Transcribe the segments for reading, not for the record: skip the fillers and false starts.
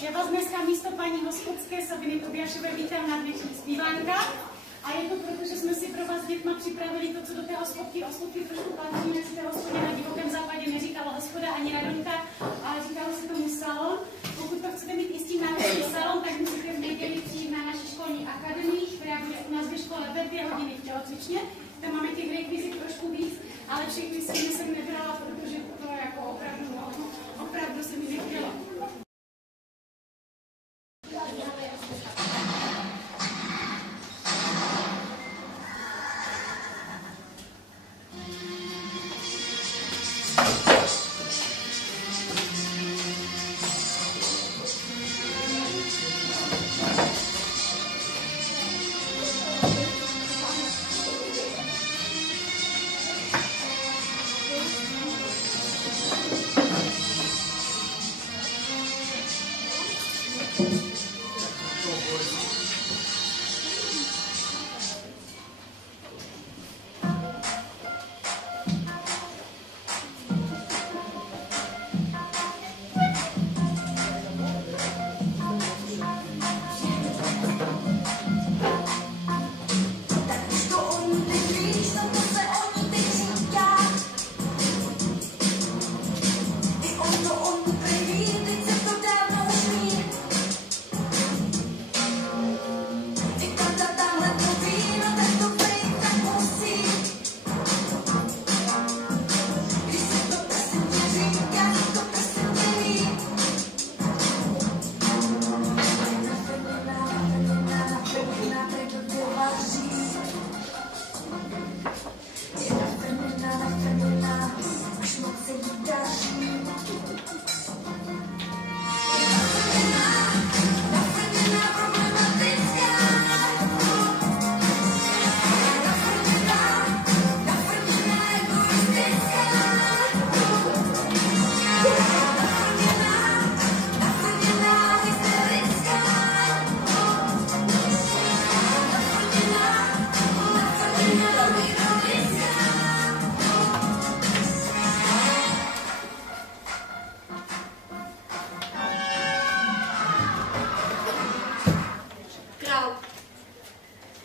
Já vás dneska místo paní hospodské Sabiny Tobiášové vítám na dnešní zpívánkách. A je to proto, že jsme si pro vás s dětma připravili to, co do té hospodky trošku patří. Dnes té hospodě na Divokém západě neříkala hospoda ani radonka, ale říkalo se tomu salon. Pokud to chcete mít i s tím národní salon, tak musíte v neděli přijít na naší školní akademii, která bude u nás ve škole ve 2 hodiny v tělocvičně. Tam máme těch rekvizit trošku víc, ale všechny jsem nebrala, protože to jako opravdu se mi nechtělo.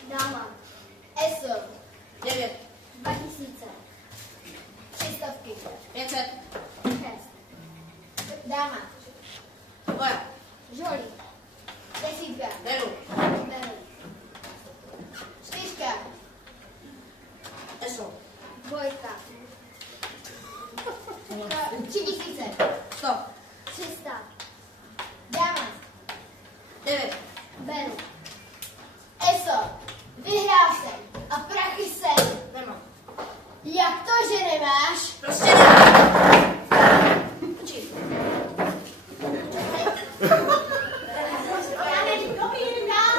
Dáma. ESO. 9. 2000. 300. 500. 6. Dáma. Tvoja. Žolí. 10. Beru. Beru. 4. ESO. 2. 3000. 100. 300. Dáma. 9. Beru. ESO. Vyhrál jsem a prachy jsem. Nemám. Jak to, že nemáš? Prostě nemám. Počkej. Já nevím, jdem dál.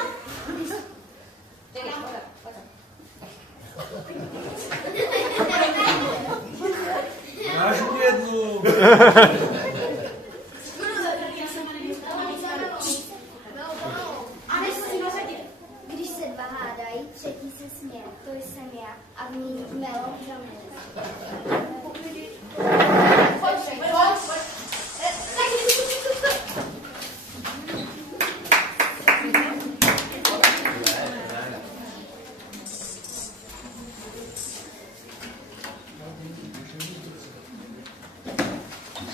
Máš jednu. Když se dva hádají, třetí se směje. To jsem já a v ní melon žaluje.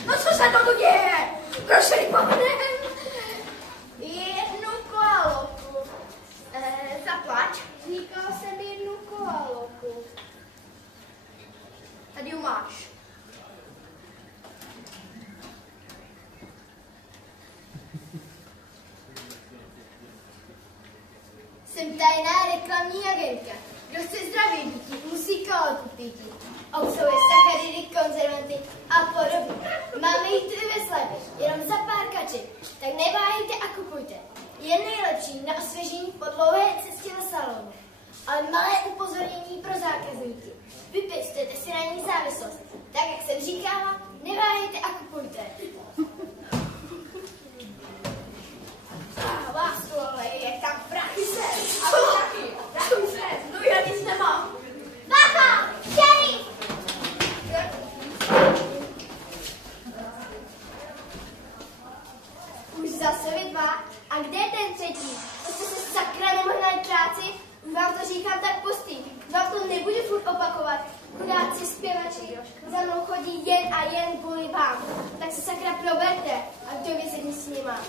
No co se to tu děje? Proč se vypomenem? Jednu koaloku. Zaplať. Říkal jsem jednu koaloku. Tady ju máš. Jsem tajná reklamní agentka. Kdo chce zdravé děti, musí koaloku pít. Obsahuje sacharidy, konzervanty a podobně. Máme jich tady ve slevě, jenom za pár kaček. Tak neváhejte a kupujte. Je nejlepší na osvěžení po dlouhé cestě do salonu. Ale malé upozornění pro zákazníky. Vypěstujete si na ní závislost. Tak, jak jsem říkala, neváhejte a kupujte. Lásku, ale jak tam prachy se. A prachy se. No já nic nemám. Bacha! Šerif! Už zase jen a jen kvůli vám. Tak se sakra proberte a do vězení s nima.